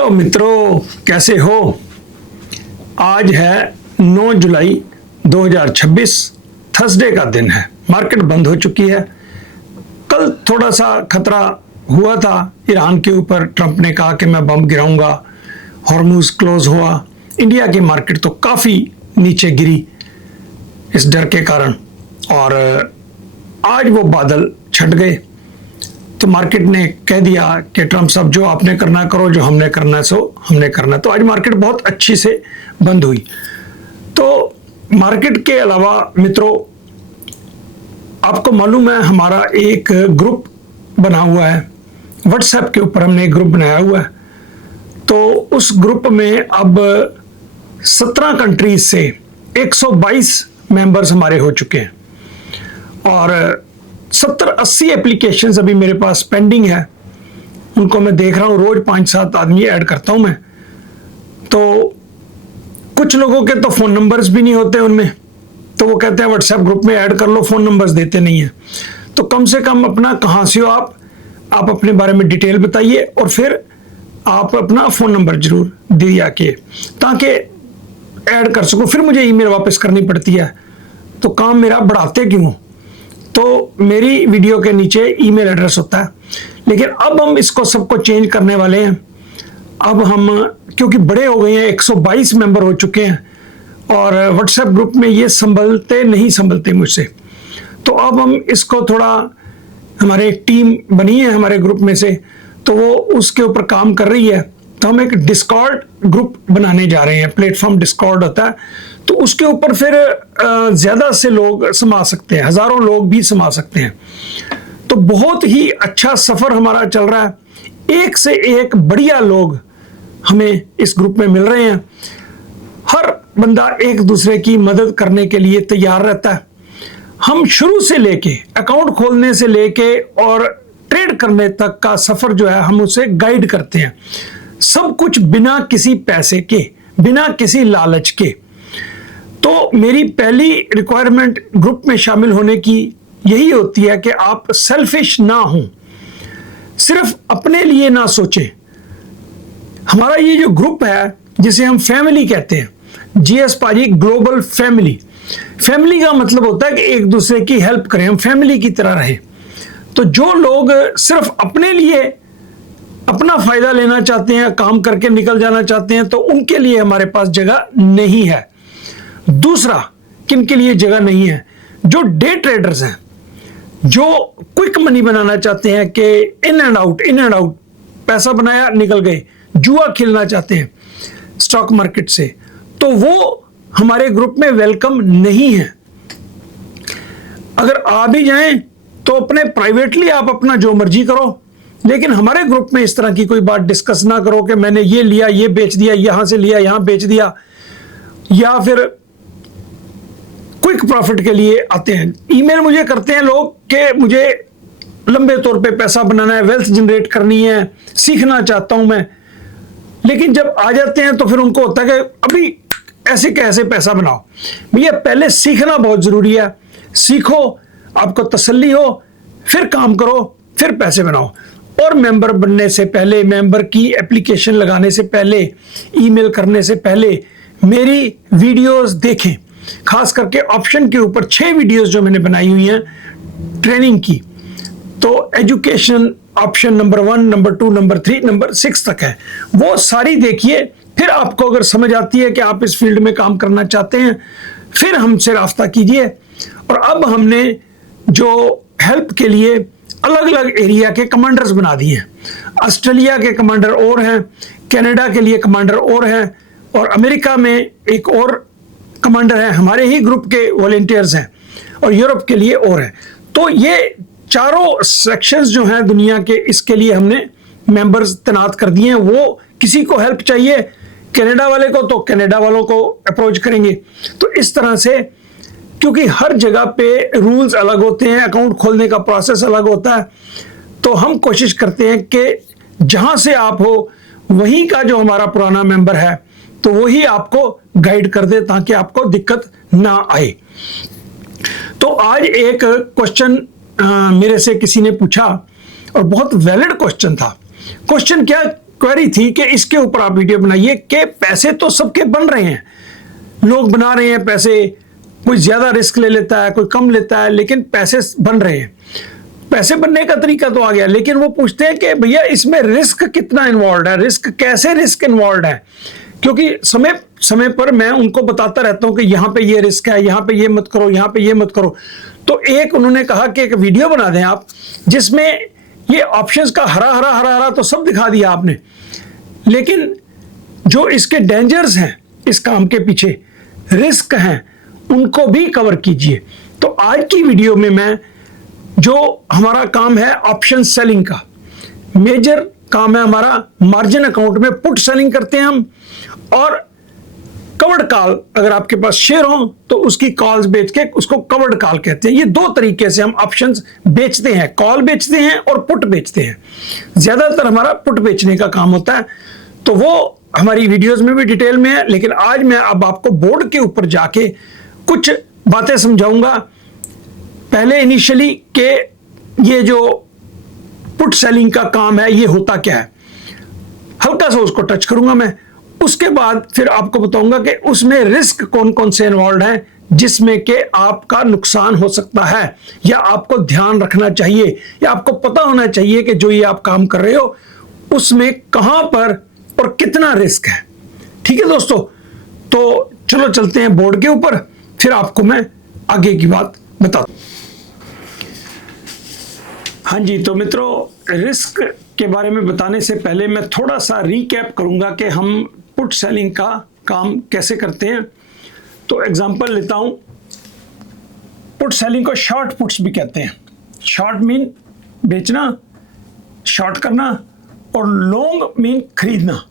Hello मित्रों, कैसे हो। आज है 9 जुलाई 2026, थर्सडे का दिन है। मार्केट बंद हो चुकी है। कल थोड़ा सा खतरा हुआ था ईरान के ऊपर। ट्रंप ने कहा कि मैं बम गिराऊंगा। हॉर्मुज क्लोज हुआ। इंडिया की मार्केट तो काफ़ी नीचे गिरी इस डर के कारण, और आज वो बादल छट गए। तो मार्केट ने कह दिया कि ट्रंप साहब, जो आपने करना करो, जो हमने करना है सो हमने करना। तो आज मार्केट बहुत अच्छी से बंद हुई। तो मार्केट के अलावा मित्रों, आपको मालूम है हमारा एक ग्रुप बना हुआ है व्हाट्सएप के ऊपर। हमने एक ग्रुप बनाया हुआ है। तो उस ग्रुप में अब 17 कंट्रीज से 122 मेंबर्स हमारे हो चुके हैं, और 70-80 एप्लीकेशंस अभी मेरे पास पेंडिंग है। उनको मैं देख रहा हूँ, रोज 5-7 आदमी ऐड करता हूँ मैं। तो कुछ लोगों के तो फ़ोन नंबर्स भी नहीं होते उनमें, तो वो कहते हैं व्हाट्सएप ग्रुप में ऐड कर लो, फ़ोन नंबर्स देते नहीं हैं। तो कम से कम अपना कहाँ से हो आप अपने बारे में डिटेल बताइए, और फिर आप अपना फ़ोन नंबर जरूर दिया के, ताकि ऐड कर सको। फिर मुझे ईमेल वापस करनी पड़ती है, तो काम मेरा बढ़ाते क्यों हो। तो मेरी वीडियो के नीचे ईमेल एड्रेस होता है, लेकिन अब हम इसको सबको चेंज करने वाले हैं। अब हम क्योंकि बड़े हो गए हैं, 122 मेंबर हो चुके हैं, और व्हाट्सएप ग्रुप में ये संभलते मुझसे। तो अब हम इसको थोड़ा, हमारे एक टीम बनी है हमारे ग्रुप में से, तो वो उसके ऊपर काम कर रही है। तो हम एक डिस्कॉर्ड ग्रुप बनाने जा रहे हैं। प्लेटफॉर्म डिस्कॉर्ड होता है, तो उसके ऊपर फिर ज़्यादा से लोग समा सकते हैं, हज़ारों लोग भी समा सकते हैं। तो बहुत ही अच्छा सफ़र हमारा चल रहा है। एक से एक बढ़िया लोग हमें इस ग्रुप में मिल रहे हैं। हर बंदा एक दूसरे की मदद करने के लिए तैयार रहता है। हम शुरू से लेके, अकाउंट खोलने से लेके और ट्रेड करने तक का सफ़र जो है, हम उसे गाइड करते हैं। सब कुछ बिना किसी पैसे के, बिना किसी लालच के। तो मेरी पहली रिक्वायरमेंट ग्रुप में शामिल होने की यही होती है कि आप सेल्फिश ना हों, सिर्फ अपने लिए ना सोचें। हमारा ये जो ग्रुप है, जिसे हम फैमिली कहते हैं, जीएस पाजी ग्लोबल फैमिली। फैमिली का मतलब होता है कि एक दूसरे की हेल्प करें, हम फैमिली की तरह रहें। तो जो लोग सिर्फ अपने लिए अपना फायदा लेना चाहते हैं, काम करके निकल जाना चाहते हैं, तो उनके लिए हमारे पास जगह नहीं है। दूसरा, किन के लिए जगह नहीं है? जो डे ट्रेडर्स हैं, जो क्विक मनी बनाना चाहते हैं कि इन एंड आउट, पैसा बनाया निकल गए, जुआ खेलना चाहते हैं स्टॉक मार्केट से, तो वो हमारे ग्रुप में वेलकम नहीं है। अगर आ भी जाएं तो अपने प्राइवेटली आप अपना जो मर्जी करो, लेकिन हमारे ग्रुप में इस तरह की कोई बात डिस्कस ना करो कि मैंने ये लिया, ये बेच दिया, यहां से लिया, यहां बेच दिया, या फिर क्विक प्रॉफिट के लिए आते हैं। ईमेल मुझे करते हैं लोग कि मुझे लंबे तौर पे पैसा बनाना है, वेल्थ जनरेट करनी है, सीखना चाहता हूं मैं। लेकिन जब आ जाते हैं तो फिर उनको होता है कि अभी ऐसे कैसे पैसा बनाओ। भैया, पहले सीखना बहुत जरूरी है। सीखो, आपको तसल्ली हो, फिर काम करो, फिर पैसे बनाओ। और मेंबर बनने से पहले, मेंबर की एप्लीकेशन लगाने से पहले, ईमेल करने से पहले मेरी वीडियोस देखें। खास करके ऑप्शन के ऊपर 6 वीडियोस जो मैंने बनाई हुई हैं ट्रेनिंग की। तो education option number 1, number 2, number 3, number 6 तक है, वो सारी देखिए। फिर आपको अगर समझ आती है कि आप इस फील्ड में काम करना चाहते हैं, फिर हमसे राब्ता कीजिए। और अब हमने जो हेल्प के लिए अलग अलग एरिया के कमांडर्स बना दिए हैं। ऑस्ट्रेलिया के कमांडर और हैं, कनाडा के लिए कमांडर और हैं, और अमेरिका में एक और कमांडर है, हमारे ही ग्रुप के वॉलंटियर्स हैं, और यूरोप के लिए और हैं। तो ये चारों सेक्शंस जो हैं दुनिया के, इसके लिए हमने मेंबर्स तैनात कर दिए हैं। वो किसी को हेल्प चाहिए, कनाडा वाले को, तो कनाडा वालों को अप्रोच करेंगे। तो इस तरह से, क्योंकि हर जगह पे रूल्स अलग होते हैं, अकाउंट खोलने का प्रोसेस अलग होता है, तो हम कोशिश करते हैं कि जहां से आप हो वहीं का जो हमारा पुराना मेंबर है, तो वही आपको गाइड कर दे, ताकि आपको दिक्कत ना आए। तो आज एक क्वेश्चन मेरे से किसी ने पूछा, और बहुत वैलिड क्वेश्चन था। क्वेश्चन क्या क्वेरी थी कि इसके ऊपर आप वीडियो बनाइए कि पैसे तो सबके बन रहे हैं, लोग बना रहे हैं पैसे, कोई ज्यादा रिस्क ले लेता है, कोई कम लेता है, लेकिन पैसे बन रहे हैं। पैसे बनने का तरीका तो आ गया, लेकिन वो पूछते हैं कि भैया इसमें रिस्क कितना इन्वॉल्व है, रिस्क कैसे रिस्क इन्वॉल्व है। क्योंकि समय समय पर मैं उनको बताता रहता हूं कि यहाँ पे ये रिस्क है, यहाँ पे ये मत करो, यहाँ पे ये मत करो। तो एक उन्होंने कहा कि एक वीडियो बना दें आप जिसमें ये ऑप्शंस का हरा हरा हरा हरा तो सब दिखा दिया आपने, लेकिन जो इसके डेंजर्स हैं, इस काम के पीछे रिस्क हैं, उनको भी कवर कीजिए। तो आज की वीडियो में मैं, जो हमारा काम है ऑप्शन सेलिंग का, मेजर काम है हमारा मार्जिन अकाउंट में पुट सेलिंग करते हैं हम, और कवर्ड कॉल अगर आपके पास शेयर हो तो उसकी कॉल्स बेच के उसको कवर्ड कॉल कहते हैं। ये दो तरीके से हम ऑप्शंस बेचते हैं, कॉल बेचते हैं और पुट बेचते हैं। ज्यादातर हमारा पुट बेचने का काम होता है, तो वो हमारी वीडियोस में भी डिटेल में है, लेकिन आज मैं अब आपको बोर्ड के ऊपर जाके कुछ बातें समझाऊंगा। पहले इनिशियली कि ये जो पुट सेलिंग का काम है ये होता क्या है, हल्का सा उसको टच करूंगा मैं। उसके बाद फिर आपको बताऊंगा कि उसमें रिस्क कौन कौन से इन्वॉल्व हैं जिसमें कि आपका नुकसान हो सकता है, या आपको ध्यान रखना चाहिए, या आपको पता होना चाहिए कि जो ये आप काम कर रहे हो उसमें कहां पर और कितना रिस्क है। ठीक है दोस्तों, तो चलो चलते हैं बोर्ड के ऊपर, फिर आपको मैं आगे की बात बताता हूं। हाँ जी, तो मित्रों, रिस्क के बारे में बताने से पहले मैं थोड़ा सा रीकैप करूंगा कि हम पुट सेलिंग का काम कैसे करते हैं। तो एग्जांपल लेता हूं, पुट सेलिंग को शॉर्ट पुट्स भी कहते हैं। शॉर्ट मीन बेचना, शॉर्ट करना, और लॉन्ग मीन खरीदना।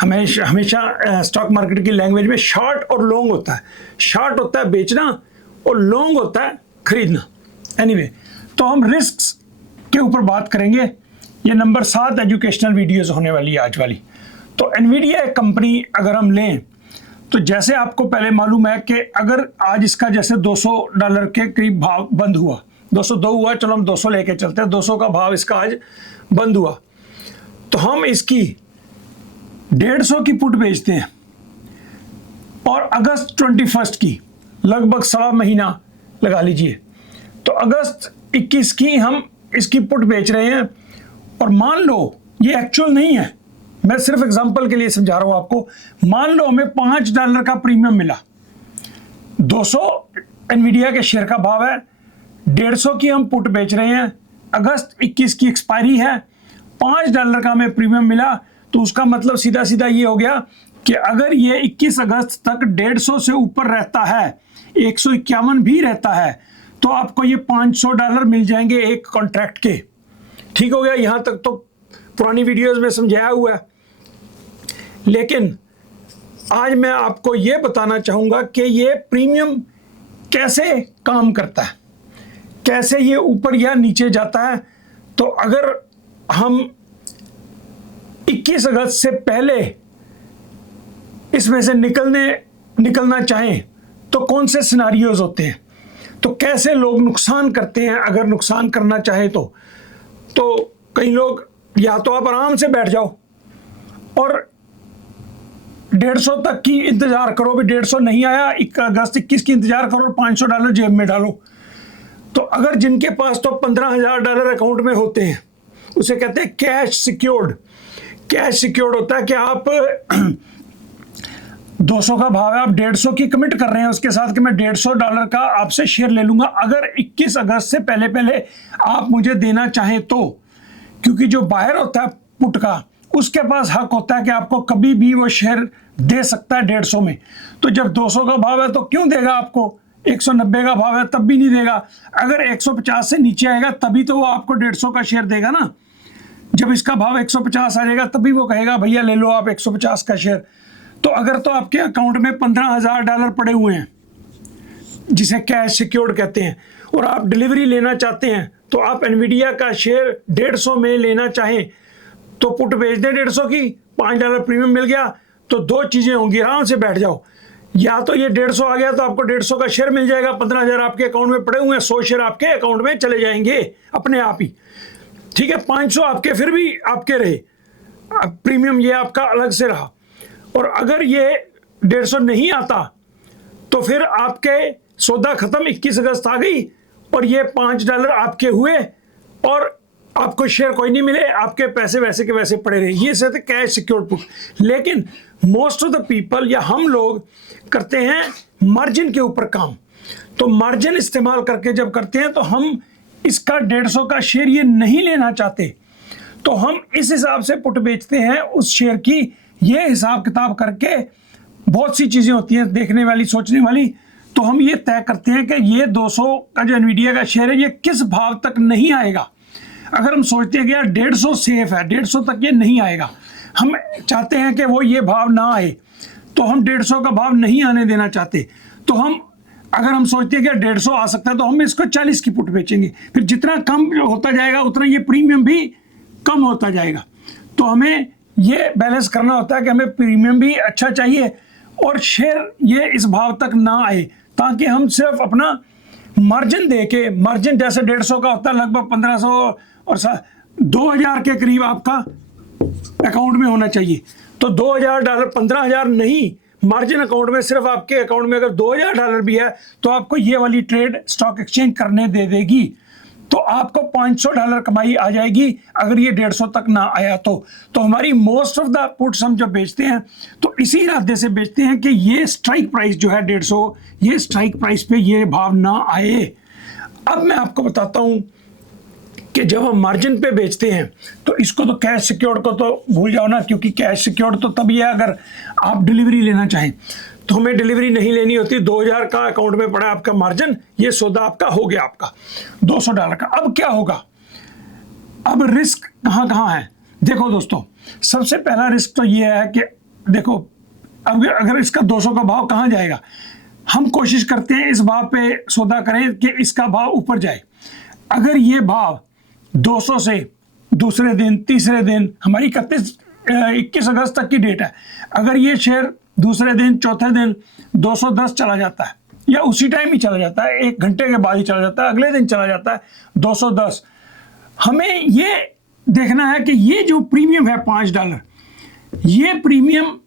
हमेशा स्टॉक मार्केट की लैंग्वेज में शॉर्ट और लॉन्ग होता है। शॉर्ट होता है बेचना और लॉन्ग होता है खरीदना। एनीवे, तो हम रिस्क्स के ऊपर बात करेंगे। ये नंबर 7 एजुकेशनल वीडियोस होने वाली है आज वाली। तो एनवीडिया एक कंपनी अगर हम लें, तो जैसे आपको पहले मालूम है कि अगर आज इसका जैसे $200 के करीब भाव बंद हुआ, 202 हुआ, चलो हम 200 लेके चलते हैं, 200 का भाव इसका आज बंद हुआ, तो हम इसकी 150 की पुट बेचते हैं, और अगस्त 21 की लगभग सवा महीना लगा लीजिए, तो अगस्त 21 की हम इसकी पुट बेच रहे हैं। और मान लो ये एक्चुअल नहीं है, मैं सिर्फ एग्जांपल के लिए समझा रहा हूं आपको। मान लो हमें $5 का प्रीमियम मिला, 200 एनवीडिया के शेयर का भाव है, 150 की हम पुट बेच रहे हैं, अगस्त 21 की एक्सपायरी है, $5 का हमें प्रीमियम मिला, तो उसका मतलब सीधा सीधा ये हो गया कि अगर ये 21 अगस्त तक 150 से ऊपर रहता है, 151 भी रहता है, तो आपको ये $500 मिल जाएंगे एक कॉन्ट्रैक्ट के। ठीक हो गया, यहां तक तो पुरानी वीडियोस में समझाया हुआ है। लेकिन आज मैं आपको ये बताना चाहूंगा कि ये प्रीमियम कैसे काम करता है, कैसे ये ऊपर या नीचे जाता है। तो अगर हम 21 अगस्त से पहले इसमें से निकलना चाहें तो कौन से सिनारियोज होते हैं, तो कैसे लोग नुकसान करते हैं अगर नुकसान करना चाहे तो कई लोग, या तो आप आराम से बैठ जाओ और 150 तक की इंतजार करो, भी 150 नहीं आया, अगस्त 21 की इंतजार करो, $500 जेब में डालो। तो अगर जिनके पास तो $15,000 अकाउंट में होते हैं, उसे कहते हैं कैश सिक्योर्ड। कैश सिक्योर्ड होता है कि आप 200 का भाव है, आप 150 की कमिट कर रहे हैं उसके साथ कि मैं $150 का आपसे शेयर ले लूंगा अगर 21 अगस्त से पहले पहले आप मुझे देना चाहें तो। क्योंकि जो बायर होता है पुट का, उसके पास हक होता है कि आपको कभी भी वो शेयर दे सकता है 150 में। तो जब 200 का भाव है तो क्यों देगा आपको, 190 का भाव है तब भी नहीं देगा, अगर 150 से नीचे आएगा तभी तो वो आपको 150 का शेयर देगा ना। जब इसका भाव 150 आ जाएगा तभी वो कहेगा भैया ले लो आप 150 का शेयर। तो अगर तो आपके अकाउंट में $15,000 पड़े हुए हैं, जिसे कैश सिक्योर्ड कहते हैं, और आप डिलीवरी लेना चाहते हैं, तो आप एनवीडिया का शेयर 150 में लेना चाहें तो पुट बेच दें 150 की, $5 प्रीमियम मिल गया, तो दो चीजें होंगी, आराम से बैठ जाओ। या तो ये 150 आ गया तो आपको 150 का शेयर मिल जाएगा, 15,000 आपके अकाउंट में पड़े हुए हैं, 100 शेयर आपके अकाउंट में चले जाएंगे अपने आप ही। ठीक है, 500 आपके फिर भी आपके रहे, प्रीमियम ये आपका अलग से रहा, और अगर ये 150 नहीं आता तो फिर आपके सौदा खत्म, 21 अगस्त आ गई और ये $5 आपके हुए और आपको शेयर कोई नहीं मिले, आपके पैसे वैसे के वैसे पड़े रहे। ये से कैश सिक्योर्ड पुट। लेकिन मोस्ट ऑफ द पीपल या हम लोग करते हैं मार्जिन के ऊपर काम। तो मार्जिन इस्तेमाल करके जब करते हैं तो हम इसका 150 का शेयर ये नहीं लेना चाहते, तो हम इस हिसाब से पुट बेचते हैं उस शेयर की। ये हिसाब किताब करके बहुत सी चीज़ें होती हैं देखने वाली, सोचने वाली। तो हम ये तय करते हैं कि ये 200 का जो एनवीडिया का शेयर है ये किस भाव तक नहीं आएगा। अगर हम सोचते हैं कि यार 150 सेफ है, 150 तक ये नहीं आएगा, हम चाहते हैं कि वो ये भाव ना आए, तो हम 150 का भाव नहीं आने देना चाहते। तो हम अगर हम सोचते हैं कि 150 आ सकता है तो हम इसको 40 की पुट बेचेंगे। फिर जितना कम होता जाएगा उतना ये प्रीमियम भी कम होता जाएगा। तो हमें ये बैलेंस करना होता है कि हमें प्रीमियम भी अच्छा चाहिए और शेयर ये इस भाव तक ना आए, ताकि हम सिर्फ अपना मार्जिन दे के, मार्जिन जैसे 150 का होता है लगभग 1500 और 2000 के करीब आपका अकाउंट में होना चाहिए। तो $2000, 15000 नहीं, मार्जिन अकाउंट में सिर्फ आपके अकाउंट में अगर $2000 भी है तो आपको ये वाली ट्रेड स्टॉक एक्सचेंज करने दे देगी। तो आपको $500 कमाई आ जाएगी अगर ये 150 तक ना आया तो हमारी मोस्ट ऑफ द पुट्स हम जब बेचते हैं तो इसी इरादे से बेचते हैं कि ये स्ट्राइक प्राइस जो है 150, ये स्ट्राइक प्राइस पे ये भाव ना आए। अब मैं आपको बताता हूं कि जब हम मार्जिन पे बेचते हैं तो इसको तो कैश सिक्योर्ड को तो भूल जाओ ना, क्योंकि कैश सिक्योर्ड तो तभी है अगर आप डिलीवरी लेना चाहें। तो हमें डिलीवरी नहीं लेनी होती। 2000 का अकाउंट में पड़ा आपका मार्जिन, ये सौदा आपका हो गया आपका $200 का। अब क्या होगा, अब रिस्क कहाँ कहाँ है? देखो दोस्तों, सबसे पहला रिस्क तो ये है कि देखो अब अगर इसका 200 का भाव कहाँ जाएगा, हम कोशिश करते हैं इस भाव पे सौदा करें कि इसका भाव ऊपर जाए। अगर ये भाव 200 से दूसरे दिन, तीसरे दिन, हमारी 21 अगस्त तक की डेट है, अगर ये शेयर दूसरे दिन, चौथे दिन 210 चला जाता है या उसी टाइम ही चला जाता है, 1 घंटे के बाद ही चला जाता है, अगले दिन चला जाता है 210, हमें ये देखना है कि ये जो प्रीमियम है $5, ये प्रीमियम,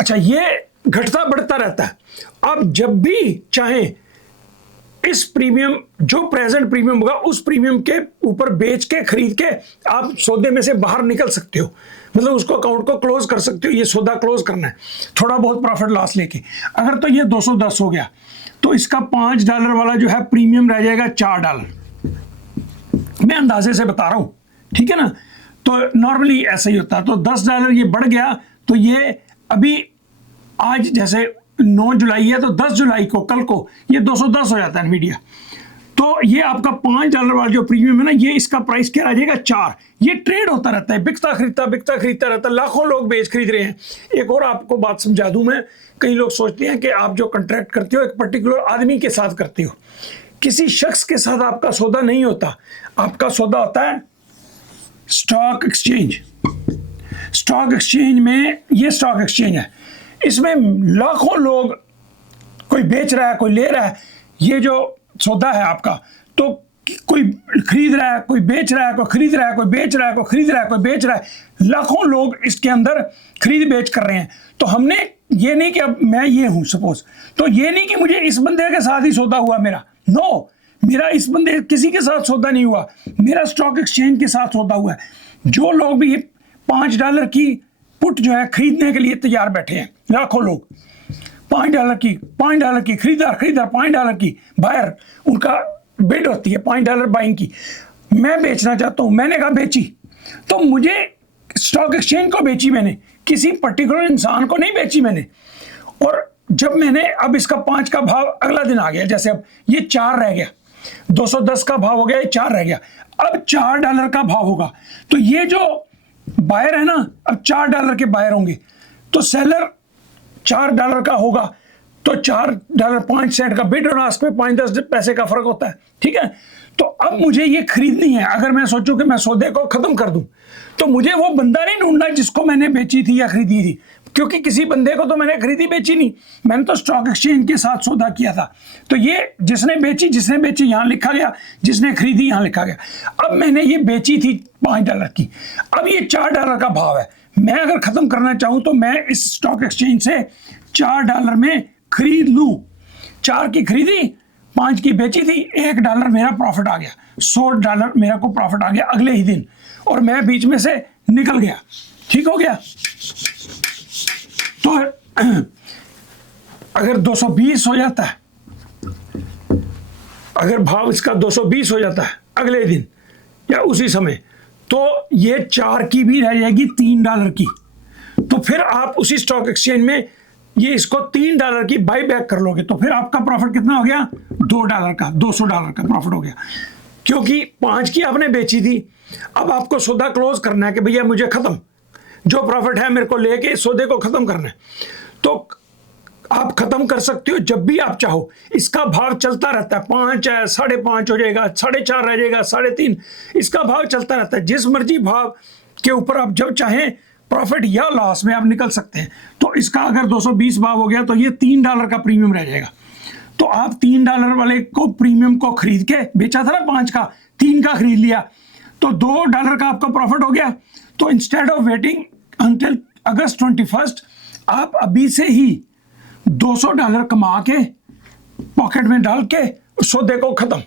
अच्छा ये घटता बढ़ता रहता है। अब जब भी चाहे इस प्रीमियम, जो प्रेजेंट प्रीमियम होगा उस प्रीमियम के ऊपर बेच के, खरीद के आप सौदे में से बाहर निकल सकते हो, मतलब उसको अकाउंट को क्लोज कर सकते हो। ये सौदा क्लोज करना है थोड़ा बहुत प्रॉफिट लॉस लेके। अगर तो ये 210 हो गया तो इसका $5 वाला जो है प्रीमियम रह जाएगा $4। मैं अंदाजे से बता रहा हूं, ठीक है ना। तो नॉर्मली ऐसा ही होता है। तो $10 ये बढ़ गया तो ये अभी आज जैसे 9 जुलाई है तो 10 जुलाई को, कल को ये 210 हो जाता है एनवीडिया। तो ये आपका $5 वाला जो प्रीमियम है ना, ये इसका प्राइस क्या आ जाएगा? 4। ये ट्रेड होता रहता है, बिकता खरीदता रहता है, लाखों लोग बेच खरीद रहे हैं। एक और आपको बात समझा दूं मैं, कई लोग सोचते हैं कि आप जो कॉन्ट्रैक्ट करते हो एक पर्टिकुलर आदमी के साथ करते हो, किसी शख्स के साथ आपका सौदा नहीं होता। आपका सौदा होता है स्टॉक एक्सचेंज। स्टॉक एक्सचेंज में, ये स्टॉक एक्सचेंज है, इसमें लाखों लोग, कोई बेच रहा है, कोई ले रहा है। ये जो सौदा है आपका, तो कोई खरीद रहा है, कोई बेच रहा है, कोई खरीद रहा है, कोई बेच रहा है, कोई खरीद रहा है, कोई बेच रहा है, लाखों लोग इसके अंदर खरीद बेच कर रहे हैं। तो हमने ये नहीं कि अब मैं ये हूं सपोज, तो ये नहीं कि मुझे इस बंदे के साथ ही सौदा हुआ मेरा, नो, मेरा इस बंदे किसी के साथ सौदा नहीं हुआ, मेरा स्टॉक एक्सचेंज के साथ सौदा हुआ है। जो लोग भी $5 की पुट जो है खरीदने के लिए तैयार बैठे हैं, लाखों लोग, $5 की खरीदार $5 की बायर, उनका बिड होती है $5 बाइंग की। मैं बेचना चाहता हूं, मैंने कहा बेची, तो मुझे स्टॉक एक्सचेंज को बेची मैंने, किसी पर्टिकुलर इंसान को नहीं बेची मैंने। और जब मैंने, अब इसका 5 का भाव अगला दिन आ गया, जैसे अब ये 4 रह गया, 210 का भाव हो गया, ये 4 रह गया, अब $4 का भाव होगा। तो ये जो बायर है ना, अब $4 के बायर होंगे, तो सेलर $4 का होगा, तो $4 5 सेंट का बिड और आस्क पे 5-10 पैसे का फर्क होता है, ठीक है। तो अब मुझे ये खरीदनी है। अगर मैं सोचूं कि मैं सौदे को खत्म कर दूं, तो मुझे वो बंदा नहीं ढूंढना जिसको मैंने बेची थी या खरीदी थी, क्योंकि किसी बंदे को तो मैंने खरीदी बेची नहीं, मैंने तो स्टॉक एक्सचेंज के साथ सौदा किया था। तो ये जिसने बेची यहाँ लिखा गया, जिसने खरीदी यहाँ लिखा गया। अब मैंने ये बेची थी $5 की, अब ये $4 का भाव है। मैं अगर खत्म करना चाहूँ तो मैं इस स्टॉक एक्सचेंज से $4 में खरीद लूँ। 4 की खरीदी, 5 की बेची थी, $1 मेरा प्रॉफिट आ गया, $100 मेरा को प्रॉफिट आ गया अगले ही दिन, और मैं बीच में से निकल गया। ठीक हो गया। तो अगर 220 हो जाता है, अगर भाव इसका 220 हो जाता है अगले दिन या उसी समय, तो ये 4 की भी रह जाएगी $3 की। तो फिर आप उसी स्टॉक एक्सचेंज में ये इसको $3 की बाई बैक कर लोगे, तो फिर आपका प्रॉफिट कितना हो गया? $2 का, $200 का प्रॉफिट हो गया। क्योंकि 5 की आपने बेची थी, अब आपको सौदा क्लोज करना है कि भैया मुझे खत्म, जो प्रॉफिट है मेरे को लेके सौदे को खत्म करना है। तो आप खत्म कर सकते हो जब भी आप चाहो। इसका भाव चलता रहता है, 5 है, 5.5 हो जाएगा, 4.5 रह जाएगा, 3.5, इसका भाव चलता रहता है। जिस मर्जी भाव के ऊपर आप जब चाहें प्रॉफिट या लॉस में आप निकल सकते हैं। तो इसका अगर 220 भाव हो गया तो ये $3 का प्रीमियम रह जाएगा। तो आप $3 वाले को प्रीमियम को खरीद के, बेचा था ना 5 का, 3 का खरीद लिया, तो $2 का आपका प्रॉफिट हो गया। तो इंस्टेड ऑफ वेटिंग अंटिल अगस्त 21, आप अभी से ही $200 कमा के पॉकेट में डाल के सौदे को खत्म।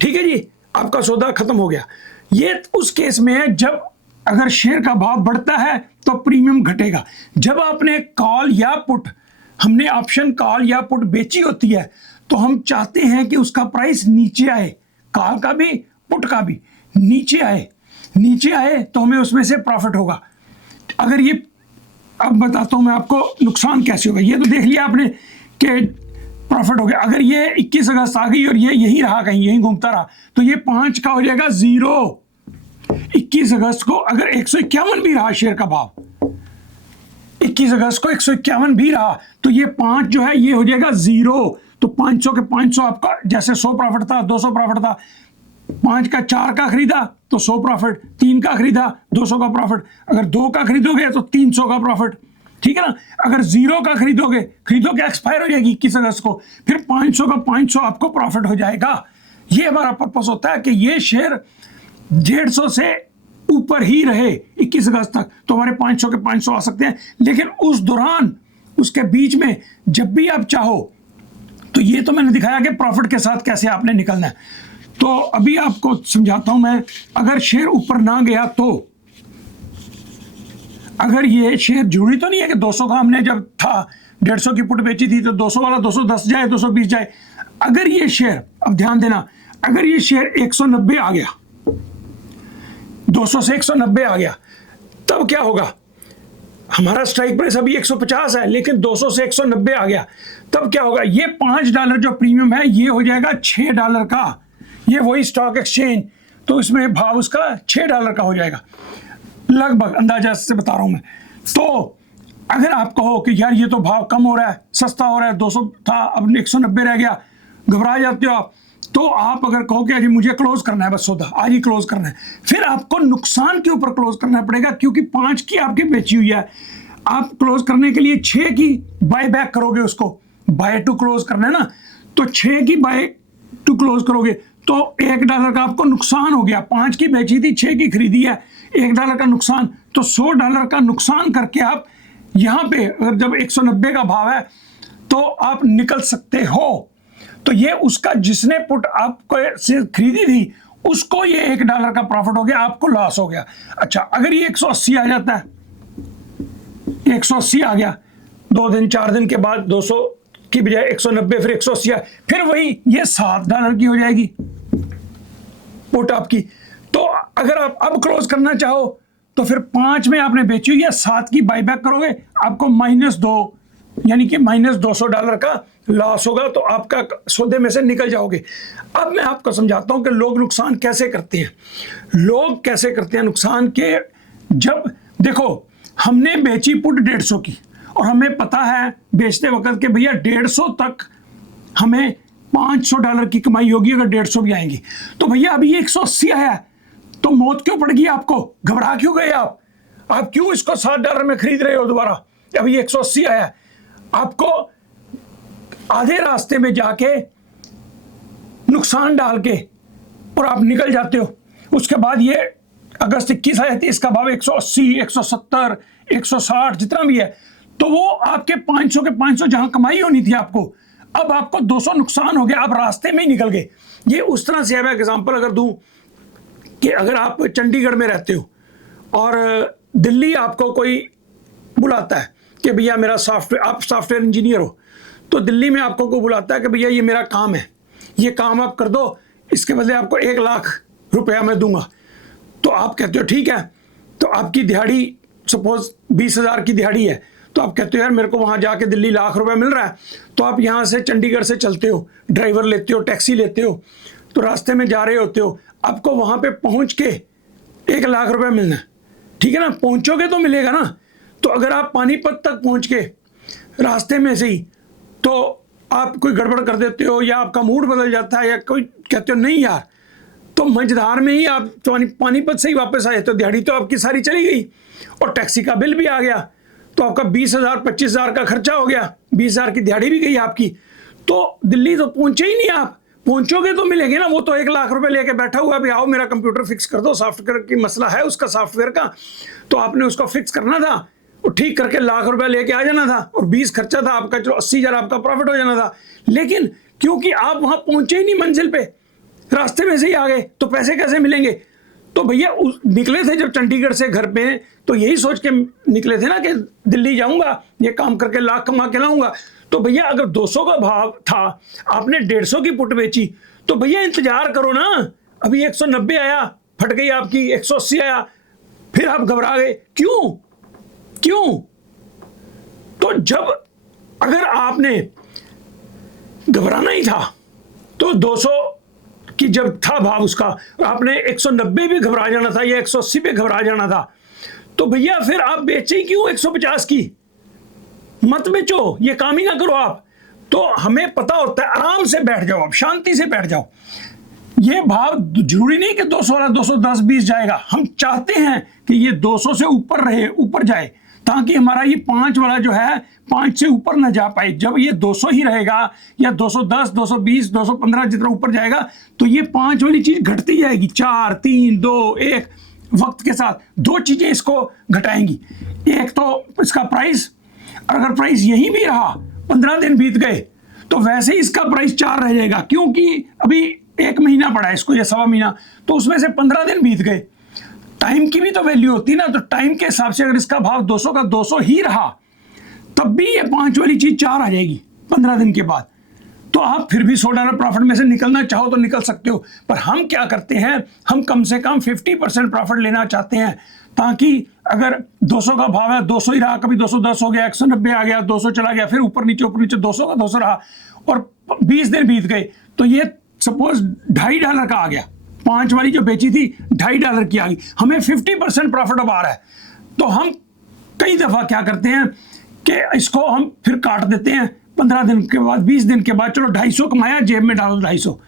ठीक है जी, आपका सौदा खत्म हो गया। ये उस केस में है जब अगर शेयर का भाव बढ़ता है तो प्रीमियम घटेगा। जब आपने कॉल या पुट, हमने ऑप्शन कॉल या पुट बेची होती है, तो हम चाहते हैं कि उसका प्राइस नीचे आए, कॉल का भी पुट का भी नीचे आए। नीचे आए तो हमें उसमें से प्रॉफिट होगा। अगर ये, अब बताता हूं मैं आपको नुकसान कैसे होगा। ये तो देख लिया आपने कि प्रॉफिट हो गया। अगर ये 21 अगस्त आ गई और ये यही रहा, कहीं यही घूमता रहा, तो ये 5 का हो जाएगा 0। 21 अगस्त को अगर 151 भी रहा शेयर का भाव, 21 अगस्त को 151 भी रहा, तो ये 5 जो है ये हो जाएगा 0। तो 500 के 500 आपका, जैसे 100 प्रॉफिट था, 200 प्रॉफिट था, 5 का 4 का खरीदा तो 100 प्रॉफिट, 3 का खरीदा 200 का प्रॉफिट, अगर 2 का खरीदोगे तो 300 का प्रॉफिट। ठीक है ना। अगर 0 का खरीदोगे एक्सपायर हो जाएगी 21 अगस्त को, फिर 500 का 500 आपको प्रॉफिट हो जाएगा। ये हमारा पर्पस होता है कि ये शेयर 150 से ऊपर ही रहे 21 अगस्त तक, तो हमारे 500 के 500 आ सकते हैं। लेकिन उस दौरान, उसके बीच में जब भी आप चाहो, तो ये तो मैंने दिखाया कि प्रॉफिट के साथ कैसे आपने निकलना है। तो अभी आपको समझाता हूं मैं। अगर शेयर ऊपर ना गया, तो अगर ये शेयर, जरूरी तो नहीं है कि 200 का हमने जब था 150 की पुट बेची थी तो 200 वाला 210 जाए, 220 जाए। अगर ये शेयर, अब ध्यान देना, अगर ये शेयर 190 आ गया, 200 से 190 आ गया, तब क्या होगा? हमारा स्ट्राइक प्राइस अभी 150 है, लेकिन 200 से 190 आ गया, तब क्या होगा? ये $5 जो प्रीमियम है ये हो जाएगा $6 का। ये वही स्टॉक एक्सचेंज, तो इसमें भाव उसका $6 का हो जाएगा, लगभग अंदाजा से बता रहा हूं मैं। तो अगर आप कहो कि यार ये तो भाव कम हो रहा है, सस्ता हो रहा है, 200 था अब 190 रह गया, घबरा जाते हो आप, तो आप अगर कहो कि अजी मुझे क्लोज करना है, बस सौदा आज ही क्लोज करना है, फिर आपको नुकसान के ऊपर क्लोज करना पड़ेगा, क्योंकि 5 की आपकी बेची हुई है। आप क्लोज करने के लिए 6 की बाय बैक करोगे, उसको बाय टू क्लोज करना है ना, तो 6 की बाय टू क्लोज करोगे तो $1 का आपको नुकसान हो गया। 5 की बेची थी, 6 की खरीदी है, $1 का नुकसान, तो $100 का नुकसान करके आप यहाँ पे, अगर जब 190 का भाव है तो आप निकल सकते हो। तो ये उसका, जिसने पुट आपको से खरीदी थी, उसको ये $1 का प्रॉफिट हो गया, आपको लॉस हो गया। अच्छा, अगर ये 180 आ जाता है, 180 आ गया, 2 दिन 4 दिन के बाद 200 की बजाय 190, फिर 180 आया, फिर वही ये $7 की हो जाएगी पुट आपकी। तो अगर आप अब क्लोज करना चाहो तो फिर 5 में आपने बेची हुई है, 7 की बाईबैक करोगे, आपको -2 यानी कि -$200 का लॉस होगा, तो आपका सौदे में से निकल जाओगे। अब मैं आपको समझाता हूं कि लोग नुकसान कैसे करते हैं। लोग कैसे करते हैं नुकसान के, जब देखो हमने बेची पुट 150 की और हमें पता है बेचते वक्त कि भैया 150 तक हमें $500 की कमाई होगी अगर 150 भी आएंगी, तो भैया अभी 180 आया है, तो मौत क्यों पड़ गई आपको? घबरा क्यों गए आप क्यों इसको $7 में खरीद रहे हो दोबारा? अभी 180 आया है, आपको आधे रास्ते में जाके नुकसान डाल के और आप निकल जाते हो। उसके बाद ये अगस्त 21 आया, इसका भाव 180, 170, 160 जितना भी है, तो वो आपके 500 के 500 जहां कमाई होनी थी आपको, अब आपको 200 नुकसान हो गया, आप रास्ते में ही निकल गए। ये उस तरह से है, मैं एग्जांपल अगर दूं कि अगर आप चंडीगढ़ में रहते हो और दिल्ली आपको कोई बुलाता है कि भैया मेरा सॉफ्टवेयर, आप सॉफ्टवेयर इंजीनियर हो, तो दिल्ली में आपको कोई बुलाता है कि भैया ये मेरा काम है, ये काम आप कर दो, इसके बदले आपको 1 लाख रुपया मैं दूंगा। तो आप कहते हो ठीक है, तो आपकी दिहाड़ी सपोज 20,000 की दिहाड़ी है, तो आप कहते हो यार मेरे को वहाँ जाके दिल्ली लाख रुपया मिल रहा है, तो आप यहाँ से चंडीगढ़ से चलते हो, ड्राइवर लेते हो, टैक्सी लेते हो, तो रास्ते में जा रहे होते हो, आपको वहाँ पे पहुँच के 1 लाख रुपया मिलना है, ठीक है ना, पहुँचोगे तो मिलेगा ना। तो अगर आप पानीपत तक पहुँच के रास्ते में से ही तो आप कोई गड़बड़ कर देते हो या आपका मूड बदल जाता है या कोई कहते हो नहीं यार, तो मझधार में ही आप पानीपत से ही वापस आए, तो दिहाड़ी तो आपकी सारी चली गई और टैक्सी का बिल भी आ गया, तो आपका 20,000 25,000 का खर्चा हो गया, 20,000 की दिहाड़ी भी गई आपकी। तो दिल्ली तो पहुंचे ही नहीं आप, पहुंचोगे तो मिलेंगे ना, वो तो 1 लाख रुपए लेके बैठा हुआ भी, आओ मेरा कंप्यूटर फिक्स कर दो, सॉफ्टवेयर की मसला है उसका, सॉफ्टवेयर का, तो आपने उसको फिक्स करना था, और ठीक करके लाख रुपए लेके आ जाना था, और 20 खर्चा था आपका, चलो 80,000 आपका प्रॉफिट हो जाना था। लेकिन क्योंकि आप वहां पहुंचे ही नहीं मंजिल पे, रास्ते में से ही आ गए, तो पैसे कैसे मिलेंगे? तो भैया निकले थे जब चंडीगढ़ से घर पे, तो यही सोच के निकले थे ना कि दिल्ली जाऊंगा, ये काम करके लाख कमा के लाऊंगा। तो भैया अगर 200 का भाव था, आपने 150 की पुट बेची, तो भैया इंतजार करो ना, अभी 190 आया, फट गई आपकी, 180 आया, फिर आप घबरा गए, क्यों? तो जब अगर आपने घबराना ही था, तो 200 कि जब था भाव उसका, आपने 190 भी घबरा जाना था या 180 पे घबरा जाना था, तो भैया फिर आप बेचे क्यों 150 की? मत बेचो, ये काम ही ना करो आप। तो हमें पता होता है, आराम से बैठ जाओ, आप शांति से बैठ जाओ। ये भाव जरूरी नहीं कि 200 वाला 210 20 जाएगा, हम चाहते हैं कि ये 200 से ऊपर रहे, ऊपर जाए, ताकि हमारा ये 5 वाला जो है 5 से ऊपर ना जा पाए। जब ये 200 ही रहेगा या 210 220 215 जितना ऊपर जाएगा, तो ये 5 वाली चीज घटती जाएगी, 4 3 2 1 वक्त के साथ 2 चीजें इसको घटाएंगी। एक तो इसका प्राइस, और अगर प्राइस यही भी रहा, 15 दिन बीत गए, तो वैसे ही इसका प्राइस 4 रह जाएगा, क्योंकि अभी 1 महीना पड़ा है इसको या 1.25 महीना, तो उसमें से 15 दिन बीत गए। टाइम की भी तो वैल्यू होती है ना, तो टाइम के हिसाब से अगर इसका भाव 200 का 200 ही रहा, तब भी ये 5 वाली चीज 4 आ जाएगी 15 दिन के बाद। तो आप फिर भी $100 प्रॉफिट में से निकलना चाहो तो निकल सकते हो, पर हम क्या करते हैं, हम कम से कम 50% प्रॉफिट लेना चाहते हैं, ताकि अगर 200 का भाव है, 200 ही रहा, कभी 210 हो गया, 190 आ गया, 200 चला गया, फिर ऊपर नीचे 200 का 200 रहा, और 20 दिन बीत गए, तो ये सपोज $2.5 का आ गया, 5 वाली जो बेची थी $2.5 की आ गई, हमें 50% प्रॉफिट अब आ रहा है। तो हम कई दफा क्या करते हैं कि इसको हम फिर काट देते हैं 15 दिन के बाद, 20 दिन के बाद, चलो 250 कमाया, जेब में डालो 250,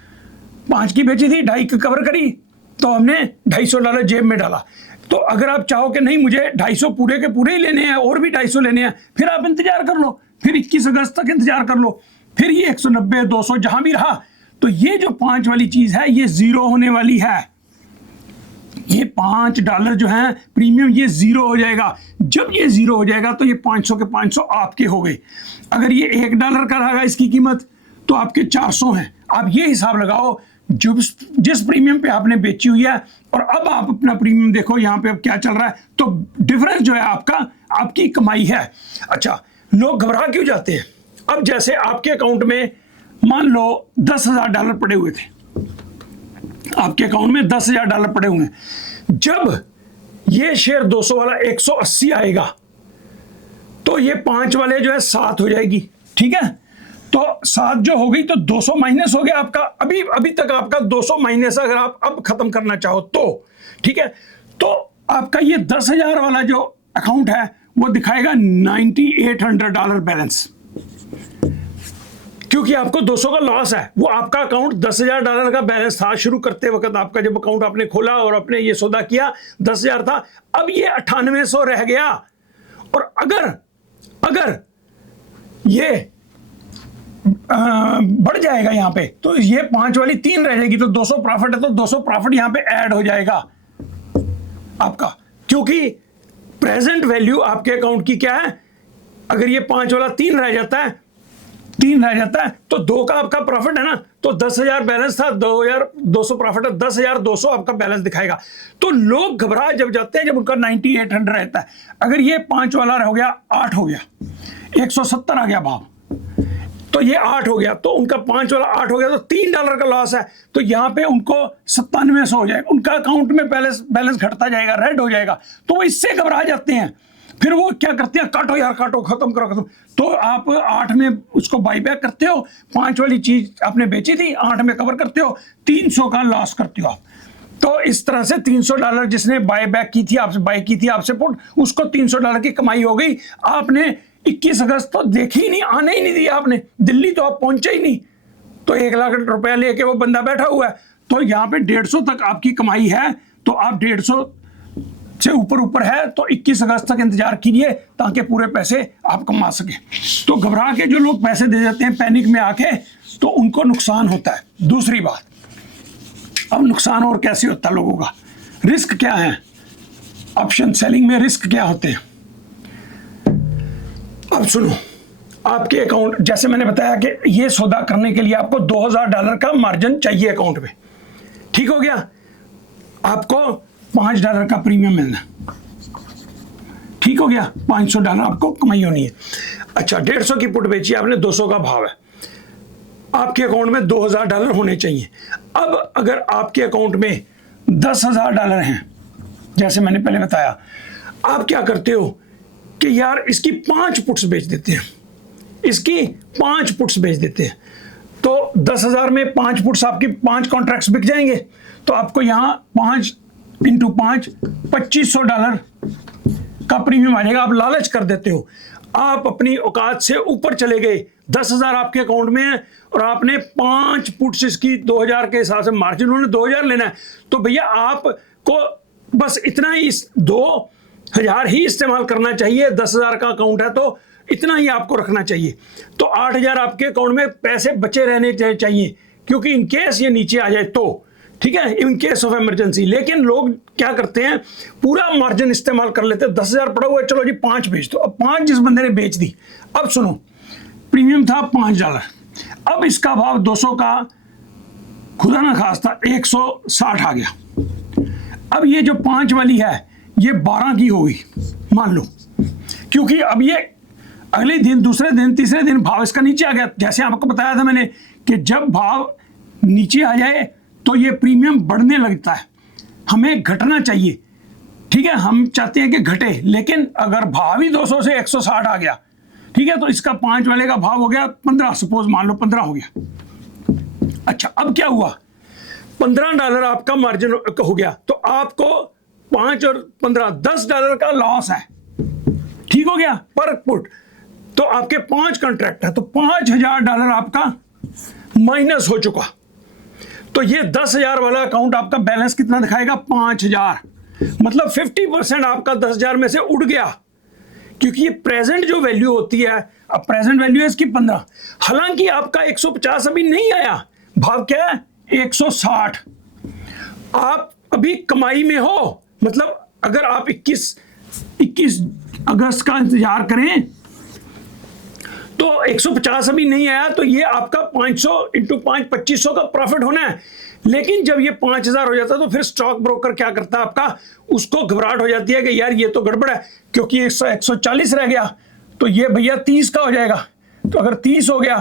5 की बेची थी, 2.5 की कवर करी, तो हमने $250 जेब में डाला। तो अगर आप चाहो कि नहीं मुझे 250 पूरे के पूरे ही लेने हैं और भी 250 लेने हैं, फिर आप इंतजार कर लो, फिर 21 अगस्त तक इंतजार कर लो, फिर ये 190 200 जहां भी रहा, तो ये जो 5 वाली चीज है ये जीरो होने वाली है। ये $5 जो है प्रीमियम, ये जीरो हो जाएगा। जब ये जीरो हो जाएगा तो ये 500 के 500 आपके हो गए। अगर ये $1 का रहेगा इसकी कीमत, तो आपके 400 हैं। आप ये हिसाब लगाओ जिस प्रीमियम पे आपने बेची हुई है, और अब आप अपना प्रीमियम देखो यहाँ पे अब क्या चल रहा है, तो डिफरेंस जो है आपका, आपकी कमाई है। अच्छा, लोग घबरा क्यों जाते हैं? अब जैसे आपके अकाउंट में मान लो $10,000 पड़े हुए थे, आपके अकाउंट में $10,000 पड़े हुए हैं। जब ये शेयर 200 वाला 180 आएगा, तो ये 5 वाले जो है 7 हो जाएगी, ठीक है। तो 7 जो हो गई, तो 200 माइनस हो गया आपका, अभी तक आपका 200 माइनस, अगर आप अब खत्म करना चाहो तो, ठीक है। तो आपका ये 10,000 वाला जो अकाउंट है वो दिखाएगा $9,800 बैलेंस, क्योंकि आपको 200 का लॉस है। वो आपका अकाउंट $10,000 का बैलेंस था शुरू करते वक्त, आपका जब अकाउंट आपने खोला और आपने ये सौदा किया 10,000 था, अब ये 9800 रह गया। और अगर अगर ये बढ़ जाएगा यहाँ पे तो ये 5 वाली 3 रह जाएगी, तो 200 प्रॉफिट है तो 200 प्रॉफिट यहाँ पे ऐड हो जाएगा आपका, क्योंकि प्रेजेंट वैल्यू आपके अकाउंट की क्या है, अगर ये 5 वाला 3 रह जाता है तो 2 का आपका प्रॉफिट है ना, तो 10,000 बैलेंस था, 2,200 प्रॉफिट है, 10,200 आपका बैलेंस दिखाएगा। तो लोग घबरा जब जाते हैं जब उनका 9800 रहता है। अगर ये 5 वाला हो गया 8 हो गया, 170 आ गया भाव, तो ये 8 हो गया, तो उनका 5 वाला 8 हो गया, तो $3 का लॉस है, तो यहाँ पे उनको 9700 हो जाएगा, उनका अकाउंट में बैलेंस घटता जाएगा, रेड हो जाएगा। तो वो इससे घबरा जाते हैं, फिर वो क्या करते हैं, काटो यार काटो, खत्म करो। तो आप 8 में उसको बाई बैक करते हो, 5 वाली चीज आपने बेची थी, 8 में कवर करते हो, 300 का लॉस करते हो आप। तो इस तरह से $300 जिसने बाई बैक की थी आपसे, बाई की थी आपसे पुट, उसको $300 की कमाई हो गई। आपने 21 अगस्त तो देखी ही नहीं, आने ही नहीं दिया आपने, दिल्ली तो आप पहुंचे ही नहीं, तो 1 लाख रुपया लेके वो बंदा बैठा हुआ है। तो यहाँ पे 150 तक आपकी कमाई है, तो आप 150 से ऊपर है तो 21 अगस्त तक इंतजार कीजिए ताकि पूरे पैसे आप कमा सके। तो घबरा के जो लोग पैसे दे देते हैं पैनिक में आके, तो उनको नुकसान होता है। दूसरी बात, अब नुकसान और कैसे होता है लोगों का, रिस्क क्या है, ऑप्शन सेलिंग में रिस्क क्या होते हैं। अब सुनो, आपके अकाउंट, जैसे मैंने बताया कि ये सौदा करने के लिए आपको $2000 का मार्जिन चाहिए अकाउंट में, ठीक हो गया, आपको $5 का प्रीमियम मिलना, ठीक हो गया, $500 आपको कमाई होनी है। अच्छा, 150 की पुट बेची आपने, 200 का भाव है, आपके अकाउंट में $2000 होने चाहिए। अब अगर आपके अकाउंट में $10,000 हैं, जैसे मैंने पहले बताया, आप क्या करते हो कि यार इसकी 5 पुट्स बेच देते हैं, इसकी 5 पुट्स बेच देते हैं, तो 10,000 में 5 पुट्स, आपकी 5 कॉन्ट्रैक्ट्स बिक जाएंगे, तो आपको यहाँ 5 × 5 $2500 का प्रीमियम आ जाएगा। आप लालच कर देते हो, आप अपनी औकात से ऊपर चले गए, 10,000 आपके अकाउंट में है और आपने 5 पुट्स इसकी 2000 के हिसाब से मार्जिन उन्होंने 2000 लेना है, तो भैया आपको बस इतना ही 2000 ही इस्तेमाल करना चाहिए। 10,000 का अकाउंट है तो इतना ही आपको रखना चाहिए, तो 8,000 आपके अकाउंट में पैसे बचे रहने चाहिए, क्योंकि इनकेस ये नीचे आ जाए तो, ठीक है, इन केस ऑफ इमरजेंसी। लेकिन लोग क्या करते हैं, पूरा मार्जिन इस्तेमाल कर लेते हैं, 10,000 पड़ा हुआ है, चलो जी 5 बेच दो। अब 5 जिस बंदे ने बेच दी, अब सुनो, प्रीमियम था $5, अब इसका भाव 200 का खुदा ना खास्ता 160 आ गया। अब ये जो 5 वाली है ये 12 की होगी मान लो, क्योंकि अब ये अगले दिन, दूसरे दिन, तीसरे दिन भाव इसका नीचे आ गया। जैसे आपको बताया था मैंने कि जब भाव नीचे आ जाए तो ये प्रीमियम बढ़ने लगता है, हमें घटना चाहिए, ठीक है, हम चाहते हैं कि घटे, लेकिन अगर भाव ही 200 से 160 आ गया, ठीक है, तो इसका 5 वाले का भाव हो गया 15, सपोज मान लो 15 हो गया। अच्छा, अब क्या हुआ, $15 आपका मार्जिन हो गया, तो आपको 5 और 15 $10 का लॉस है, ठीक हो गया पर पुट। तो आपके 5 कॉन्ट्रैक्ट है, तो $5,000 आपका माइनस हो चुका। तो ये 10,000 वाला अकाउंट आपका बैलेंस कितना दिखाएगा, 5,000, मतलब 50% आपका 10,000 में से उड़ गया, क्योंकि ये प्रेजेंट जो वैल्यू होती है, अब प्रेजेंट वैल्यू है इसकी 15, हालांकि आपका 150 अभी नहीं आया, भाव क्या है 160, आप अभी कमाई में हो। मतलब अगर आप 21 अगस्त का इंतजार करें तो 150 अभी नहीं आया, तो ये आपका 500 × 5 2500 का प्रॉफिट होना है। लेकिन जब ये 5,000 हो जाता है तो फिर स्टॉक ब्रोकर क्या करता है आपका, उसको घबराहट हो जाती है कि यार ये तो गड़बड़ है, क्योंकि 140 रह गया, तो ये भैया 30 का हो जाएगा। तो अगर 30 हो गया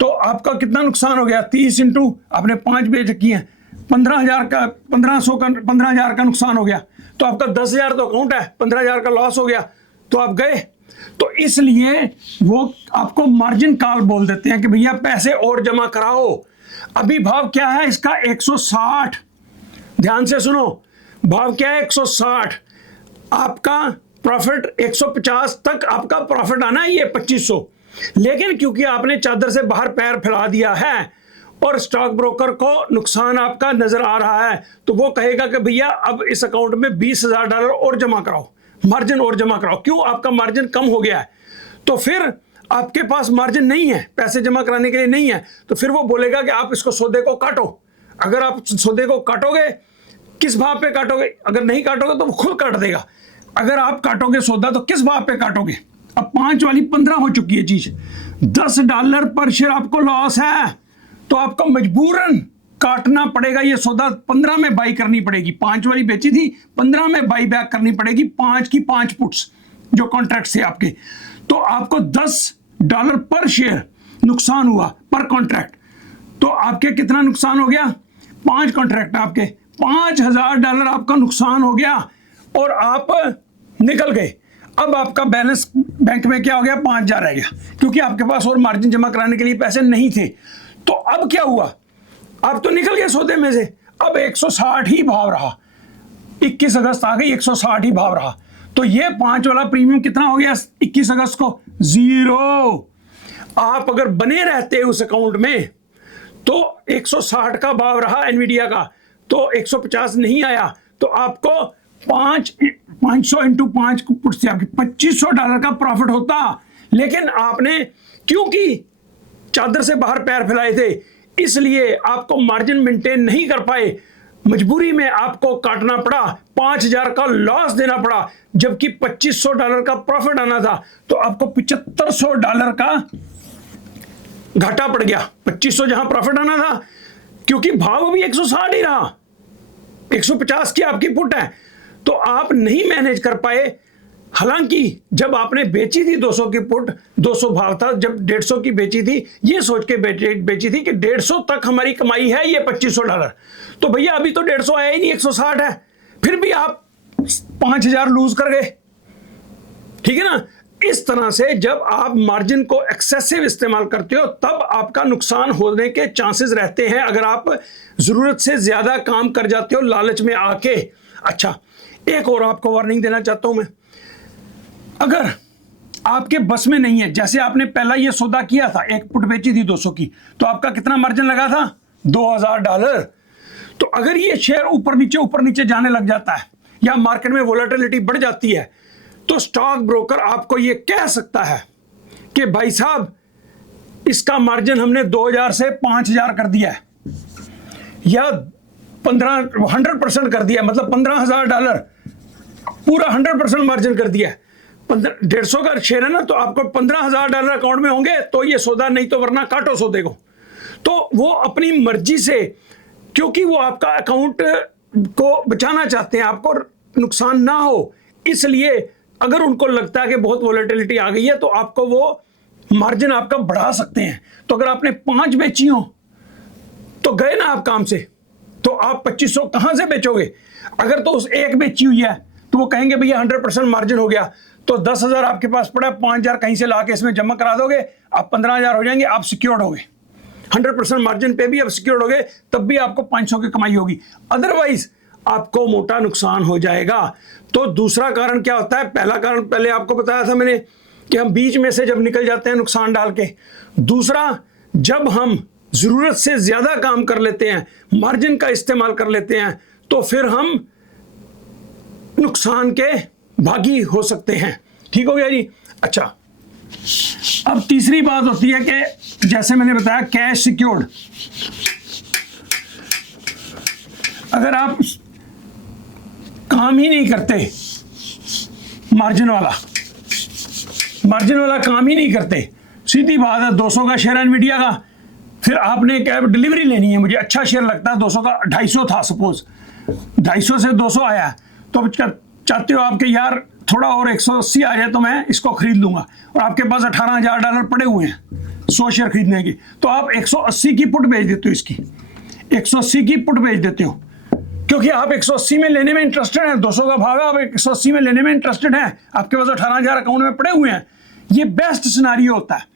तो आपका कितना नुकसान हो गया, 30 × आपने 5 बेच रखी है, 15,000 का 15,000 का नुकसान हो गया, तो आपका 10,000 तो अकाउंट है, 15,000 का लॉस हो गया, तो आप गए। तो इसलिए वो आपको मार्जिन कॉल बोल देते हैं कि भैया पैसे और जमा कराओ। अभी भाव क्या है इसका 160, ध्यान से सुनो, भाव क्या है 160, आपका प्रॉफिट 150 तक आपका प्रॉफिट आना है, ये 2500, लेकिन क्योंकि आपने चादर से बाहर पैर फैला दिया है और स्टॉक ब्रोकर को नुकसान आपका नजर आ रहा है, तो वो कहेगा कि भैया अब इस अकाउंट में $20,000 और जमा कराओ, मार्जिन और जमा कराओ। क्यों, आपका मार्जिन कम हो गया है। तो फिर आपके पास मार्जिन नहीं है, पैसे जमा कराने के लिए नहीं है, तो फिर वो बोलेगा कि आप इसको सौदे को काटो। अगर आप सौदे को काटोगे, किस भाव पे काटोगे? अगर नहीं काटोगे तो वो खुद काट देगा। अगर आप काटोगे सौदा तो किस भाव पे काटोगे? अब 5 वाली 15 हो चुकी है चीज, $10 पर शेयर आपको लॉस है, तो आपको मजबूरन काटना पड़ेगा। ये सौदा 15 में बाई करनी पड़ेगी। 5 वाली बेची थी, 15 में बाई बैक करनी पड़ेगी। 5 की 5 पुट्स जो कॉन्ट्रैक्ट से आपके, तो आपको $10 पर शेयर नुकसान हुआ पर कॉन्ट्रैक्ट। तो आपके कितना नुकसान हो गया? 5 कॉन्ट्रैक्ट आपके, $5000 आपका नुकसान हो गया और आप निकल गए। अब आपका बैलेंस बैंक में क्या हो गया? 5000 रह गया, क्योंकि आपके पास और मार्जिन जमा कराने के लिए पैसे नहीं थे। तो अब क्या हुआ? आप तो निकल गए सौदे में से। अब 160 ही भाव रहा, 21 अगस्त आ गई, 160 ही भाव रहा। तो ये 5 वाला प्रीमियम कितना हो गया 21 अगस्त को? 0। आप अगर बने रहते उस अकाउंट में तो 160 का भाव रहा एनवीडिया का, तो 150 नहीं आया, तो आपको 500 इंटू 5 पुट से आपके $2500 का प्रॉफिट होता। लेकिन आपने क्योंकि चादर से बाहर पैर फैलाए थे, इसलिए आपको मार्जिन मेंटेन नहीं कर पाए। मजबूरी में आपको काटना पड़ा, 5000 का लॉस देना पड़ा, जबकि $2500 का प्रॉफिट आना था। तो आपको $7500 का घाटा पड़ गया। 2500 जहां प्रॉफिट आना था, क्योंकि भाव भी 160 ही रहा, 150 की आपकी पुट है, तो आप नहीं मैनेज कर पाए। हालांकि जब आपने बेची थी 200 की पुट, 200 भाव था, जब 150 की बेची थी, ये सोच के बेची थी कि 150 तक हमारी कमाई है, ये $2500। तो भैया अभी तो 150 आया ही नहीं, 160 है, फिर भी आप 5000 लूज कर गए। ठीक है ना? इस तरह से जब आप मार्जिन को एक्सेसिव इस्तेमाल करते हो, तब आपका नुकसान होने के चांसेस रहते हैं, अगर आप जरूरत से ज्यादा काम कर जाते हो लालच में आके। अच्छा, एक और आपको वार्निंग देना चाहता हूं मैं। अगर आपके बस में नहीं है, जैसे आपने पहला ये सौदा किया था, एक पुट बेची थी 200 की, तो आपका कितना मार्जिन लगा था? $2000। तो अगर ये शेयर ऊपर नीचे जाने लग जाता है, या मार्केट में वोलेटिलिटी बढ़ जाती है, तो स्टॉक ब्रोकर आपको ये कह सकता है कि भाई साहब, इसका मार्जिन हमने 2000 से 5000 कर दिया है, या 100% कर दिया, मतलब $15000 पूरा 100% मार्जिन कर दिया है। 150 का शेयर है ना, तो आपको $15000 अकाउंट में होंगे तो ये सौदा, नहीं तो वरना काटो सौदे को। तो वो अपनी मर्जी से, क्योंकि वो आपका अकाउंट को बचाना चाहते हैं, आपको नुकसान ना हो, इसलिए अगर उनको लगता है कि बहुत वोलेटिलिटी आ गई है, तो आपको वो मार्जिन आपका बढ़ा सकते हैं। तो अगर आपने 5 बेची हो तो गए ना आप काम से, तो आप 2500 कहां से बेचोगे? अगर तो उस एक बेची हुई है तो वो कहेंगे भैया 100% मार्जिन हो गया, तो 10,000 आपके पास पड़ा, 5,000 कहीं से लाके इसमें जमा करा दोगे, आप 15,000 हो जाएंगे, आप सिक्योर्ड हो गए। 100% मार्जिन पे भी आप सिक्योर्ड हो गए, तब भी आपको 500 की कमाई होगी, अदरवाइज आपको मोटा नुकसान हो जाएगा। तो दूसरा कारण क्या होता है? पहला कारण पहले आपको बताया था मैंने कि हम बीच में से जब निकल जाते हैं नुकसान डाल के। दूसरा, जब हम जरूरत से ज्यादा काम कर लेते हैं, मार्जिन का इस्तेमाल कर लेते हैं, तो फिर हम नुकसान के भागी हो सकते हैं। ठीक हो गया जी? अच्छा, अब तीसरी बात होती है कि जैसे मैंने बताया, कैश सिक्योर्ड। अगर आप काम ही नहीं करते, मार्जिन वाला काम ही नहीं करते, सीधी बात है, 200 का शेयर एनवीडिया का, फिर आपने कैब डिलीवरी लेनी है, मुझे अच्छा शेयर लगता है, 200 का 250 था, सपोज 250 से 200 आया, तो चाहते हो आपके यार थोड़ा और 180 आ जाए तो मैं इसको खरीद लूंगा, और आपके पास $18,000 पड़े हुए हैं 100 शेयर खरीदने की, तो आप 180 की पुट बेच देते हो, इसकी 180 की पुट बेच देते हो, क्योंकि आप 180 में लेने में इंटरेस्टेड हैं। 200 का भाव है, आप 180 में लेने में इंटरेस्टेड हैं, आपके पास 18,000 अकाउंट में पड़े हुए हैं। ये बेस्ट सिनारियो होता है।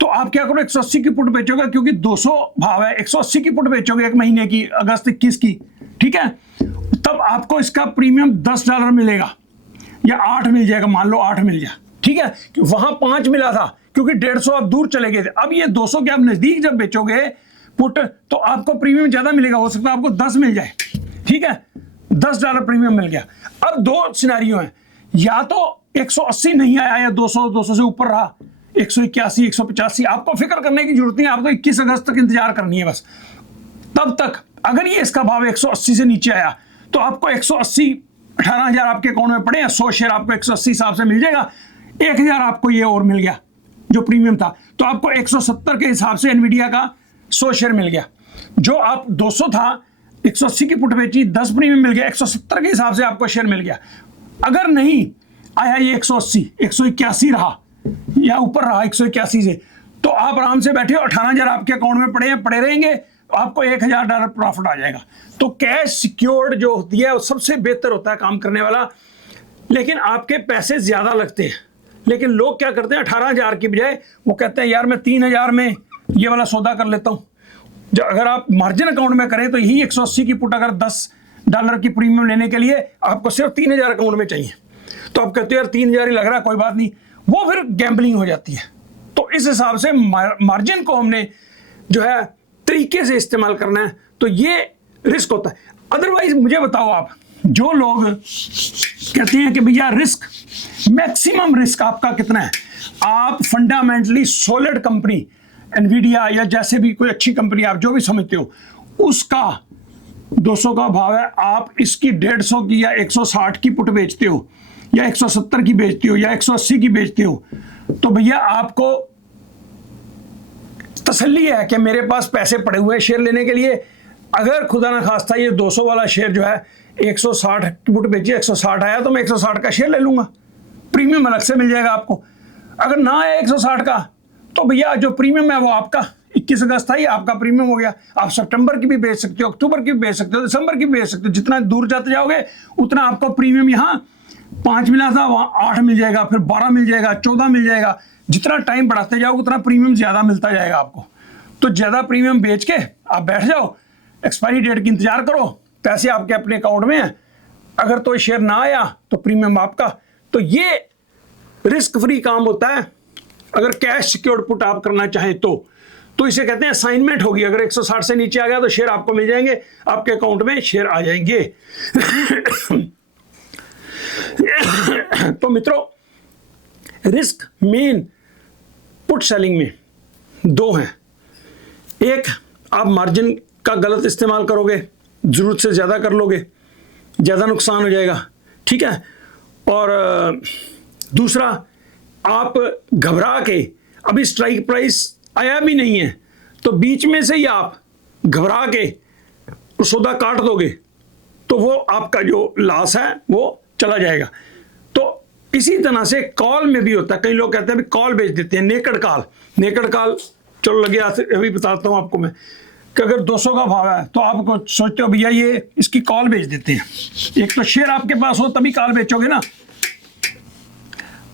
तो आप क्या करो, 180 की पुट बेचोगे, क्योंकि 200 भाव है, 180 की पुट बेचोगे एक महीने की, अगस्त 21 की, ठीक है, तब आपको इसका प्रीमियम $10 मिलेगा, या 8 मिल जाएगा, मान लो 8 मिल जाए, ठीक है, वहां 5 मिला था, क्योंकि 150 आप दूर चले गए थे। अब ये 200 के आप नजदीक जब बेचोगे पुट, तो आपको प्रीमियम ज्यादा मिलेगा, हो सकता है आपको 10 मिल जाए, ठीक है, $10 प्रीमियम मिल गया। अब 2 सिनारियो हैं, या तो 180 नहीं आया या 200 से ऊपर रहा, 181, 185, आपको फिक्र करने की जरूरत नहीं, आपको 21 अगस्त तक इंतजार करनी है बस। तब तक अगर ये इसका भाव 180 से नीचे आया तो आपको 180, 18,000 आपके अकाउंट में पड़े हैं, 100 शेयर आपको 180 हिसाब से मिल जाएगा, 1,000 आपको ये और मिल गया जो प्रीमियम था, तो आपको 170 के हिसाब से एनवीडिया का 100 शेयर मिल गया। जो आप 200 था, 180 की पुट बेची, 10 प्रीमियम मिल गया, 170 के हिसाब से आपको शेयर मिल गया। अगर नहीं आया ये 180, 181 रहा या ऊपर रहा 181 से, तो आप आराम से बैठे हो, 18,000 आपके अकाउंट में पड़े रहेंगे, आपको $1,000 प्रॉफिट आ जाएगा। तो कैश सिक्योर्ड जो होती है वो सबसे बेहतर होता है काम करने वाला, लेकिन आपके पैसे ज्यादा लगते हैं। लेकिन लोग क्या करते हैं, 18,000 की बजाय वो कहते हैं यार मैं 3,000 में ये वाला सौदा कर लेता हूँ। जो अगर आप मार्जिन अकाउंट में करें तो यही 180 की पुट अगर $10 की प्रीमियम लेने के लिए आपको सिर्फ 3,000 अकाउंट में चाहिए, तो आप कहते हो यार 3,000 ही लग रहा है, कोई बात नहीं, वो फिर गैम्बलिंग हो जाती है। तो इस हिसाब से मार्जिन को हमने जो है तरीके से इस्तेमाल करना है, तो ये रिस्क होता है। अदरवाइज मुझे बताओ आप, जो लोग कहते हैं कि भैया रिस्क, मैक्सिमम रिस्क आपका कितना है, आप फंडामेंटली सॉलिड कंपनी एनवीडिया या जैसे भी कोई अच्छी कंपनी आप जो भी समझते हो, उसका 200 का भाव है, आप इसकी 150 की या 160 की पुट बेचते हो या 170 की बेचते हो या 180 की बेचते हो, तो भैया आपको तसल्ली है कि मेरे पास पैसे पड़े हुए हैं शेयर लेने के लिए। अगर खुदा ना खास्ता ये 200 वाला शेयर जो है 160 की पुट बेची, 160 आया तो मैं 160 का शेयर ले लूंगा, प्रीमियम अलग से मिल जाएगा आपको। अगर ना आया 160 का, तो भैया जो प्रीमियम है वो आपका 21 अगस्त था, ये आपका प्रीमियम हो गया। आप सितंबर की भी बेच सकते हो, अक्टूबर की भी बेच सकते हो, दिसंबर की भी बेच सकते हो, जितना दूर जाते जाओगे उतना आपको प्रीमियम, यहाँ 5 मिला था वहाँ 8 मिल जाएगा, फिर 12 मिल जाएगा, 14 मिल जाएगा। जितना टाइम बढ़ाते जाओगे उतना प्रीमियम ज्यादा मिलता जाएगा आपको। तो ज्यादा प्रीमियम बेच के आप बैठ जाओ, एक्सपायरी डेट की इंतजार करो, पैसे आपके अपने अकाउंट में हैं। अगर तो शेयर ना आया तो प्रीमियम आपका। तो ये रिस्क फ्री काम होता है अगर कैश सिक्योर्ड पुट आप करना चाहें तो इसे कहते हैं असाइनमेंट होगी। अगर 160 से नीचे आ गया तो शेयर आपको मिल जाएंगे, आपके अकाउंट में शेयर आ जाएंगे। तो मित्रों, रिस्क मेन पुट सेलिंग में 2 हैं। एक, आप मार्जिन का गलत इस्तेमाल करोगे, जरूरत से ज्यादा कर लोगे, ज्यादा नुकसान हो जाएगा, ठीक है। और दूसरा, आप घबरा के, अभी स्ट्राइक प्राइस आया भी नहीं है तो बीच में से ही आप घबरा के सौदा काट दोगे तो वो आपका जो लॉस है वो चला जाएगा। तो इसी तरह से कॉल में भी होता है। कई लोग कहते हैं कॉल बेच देते हैं, नेकड कॉल। चलो लगे अभी बताता हूं आपको मैं कि अगर 200 का भाव है तो आपको सोचते हो भैया ये इसकी कॉल बेच देते हैं। एक तो शेयर आपके पास हो तभी कॉल बेचोगे ना,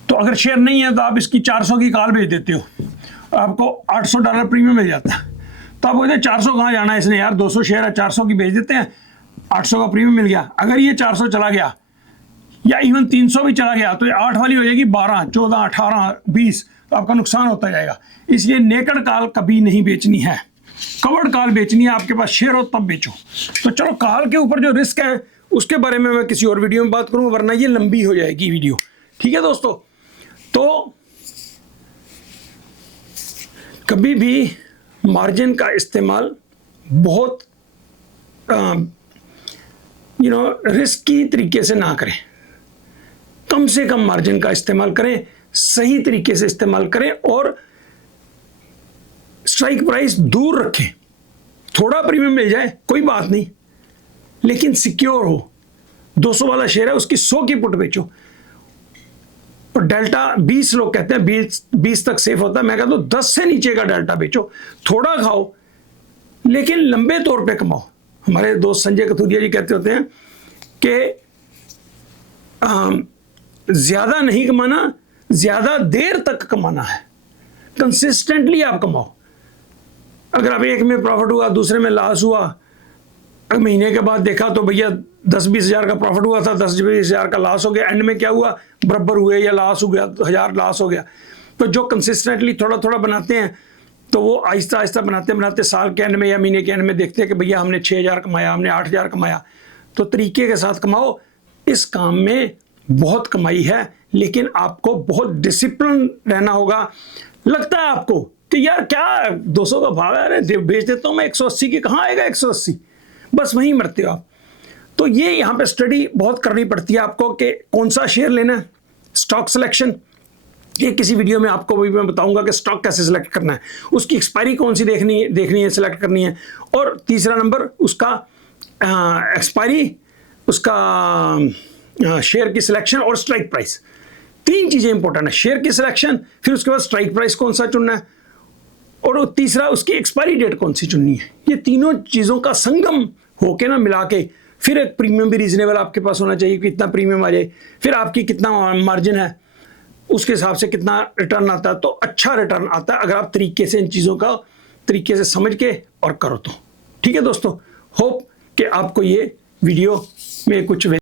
तो अगर शेयर नहीं है तो आप इसकी 400 की कॉल बेच देते हो, आपको $800 प्रीमियम मिल जाता है। तो आप बोलते हैं 400 कहाँ जाना है इसने, यार 200 शेयर है, 400 की बेच देते हैं, 800 का प्रीमियम मिल गया। अगर ये 400 चला गया या इवन 300 भी चला गया तो ये 8 वाली हो जाएगी 12, 14, 18, 20, तो आपका नुकसान होता जाएगा। इसलिए नेकड कॉल कभी नहीं बेचनी है, कवर्ड कॉल बेचनी है। आपके पास शेयर हो तब बेचो। तो चलो, कॉल के ऊपर जो रिस्क है उसके बारे में मैं किसी और वीडियो में बात करूंगा, वरना ये लंबी हो जाएगी वीडियो, ठीक है दोस्तों। तो कभी भी मार्जिन का इस्तेमाल बहुत रिस्की तरीके से ना करें। कम से कम मार्जिन का इस्तेमाल करें, सही तरीके से इस्तेमाल करें और स्ट्राइक प्राइस दूर रखें। थोड़ा प्रीमियम मिल जाए कोई बात नहीं, लेकिन सिक्योर हो। 200 वाला शेयर है, उसकी 100 की पुट बेचो। और डेल्टा 20 लोग कहते हैं 20 तक सेफ होता है, मैं कहता हूं 10 से नीचे का डेल्टा बेचो। थोड़ा खाओ लेकिन लंबे तौर पे कमाओ। हमारे दोस्त संजय कथुरिया जी कहते होते हैं कि ज्यादा नहीं कमाना, ज्यादा देर तक कमाना है। कंसिस्टेंटली आप कमाओ। अगर अब एक में प्रॉफिट हुआ, दूसरे में लॉस हुआ, महीने के बाद देखा तो भैया 10-20 हज़ार का प्रॉफिट हुआ था, 10-20 हज़ार का लॉस हो गया, एंड में क्या हुआ, बराबर हुए या लॉस हो गया, 1000 लॉस हो गया। तो जो कंसिस्टेंटली थोड़ा थोड़ा बनाते हैं तो वो आहिस्ता आहिस्ता बनाते साल के एंड में या महीने के एंड में देखते हैं कि भैया हमने 6000 कमाया, हमने 8000 कमाया। तो तरीके के साथ कमाओ, इस काम में बहुत कमाई है, लेकिन आपको बहुत डिसिप्लिन रहना होगा। लगता है आपको कि यार क्या 200 का भाव है, अरे बेच देता हूँ मैं 180 की, कहाँ आएगा 180, बस वहीं मरते हो आप। तो ये यहाँ पे स्टडी बहुत करनी पड़ती है आपको कि कौन सा शेयर लेना है, स्टॉक सिलेक्शन। ये किसी वीडियो में आपको भी मैं बताऊंगा कि स्टॉक कैसे सिलेक्ट करना है, उसकी एक्सपायरी कौन सी देखनी है सिलेक्ट करनी है, और तीसरा नंबर उसका एक्सपायरी, उसका शेयर की सिलेक्शन और स्ट्राइक प्राइस। 3 चीज़ें इंपॉर्टेंट है, शेयर की सिलेक्शन, फिर उसके बाद स्ट्राइक प्राइस कौन सा चुनना है, और तीसरा उसकी एक्सपायरी डेट कौन सी चुननी है। ये तीनों चीज़ों का संगम होके ना मिला के फिर एक प्रीमियम भी रीजनेबल आपके पास होना चाहिए कि इतना प्रीमियम आ जाए, फिर आपकी कितना मार्जिन है, उसके हिसाब से कितना रिटर्न आता है। तो अच्छा रिटर्न आता है अगर आप तरीके से इन चीज़ों का तरीके से समझ के और करो तो। ठीक है दोस्तों, होप कि आपको ये वीडियो में कुछ